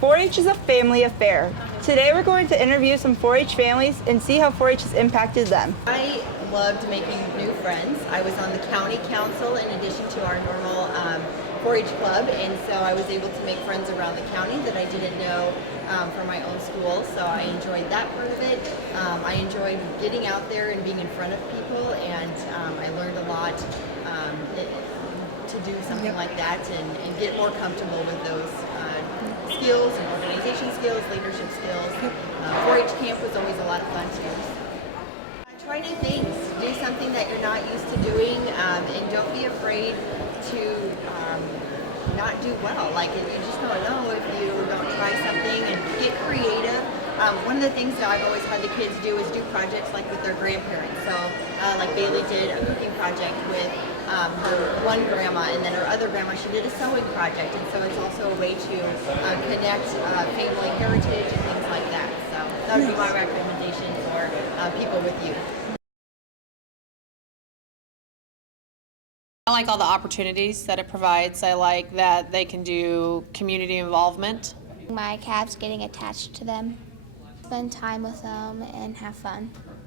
4-H is a family affair. Today we're going to interview some 4-H families and see how 4-H has impacted them. I loved making new friends. I was on the county council in addition to our normal 4-H club, and so I was able to make friends around the county that I didn't know from my own school, so I enjoyed that part of it. I enjoyed getting out there and being in front of people, and I learned a lot to do something like that and get more comfortable with those skills and organization skills, leadership skills. 4-H camp was always a lot of fun too. Try new things. Do something that you're not used to doing, and don't be afraid to not do well. Like, you just don't know if you don't try something, and get creative. One of the things that I've always had the kids do is do projects like with their grandparents. So like Bailey did a cooking project with her one grandma, and then her other grandma, she did a sewing project. And so it's also a way to connect family heritage and things like that. So that would be my recommendation for people with youth. I like all the opportunities that it provides. I like that they can do community involvement. My calves getting attached to them, spend time with them, and have fun.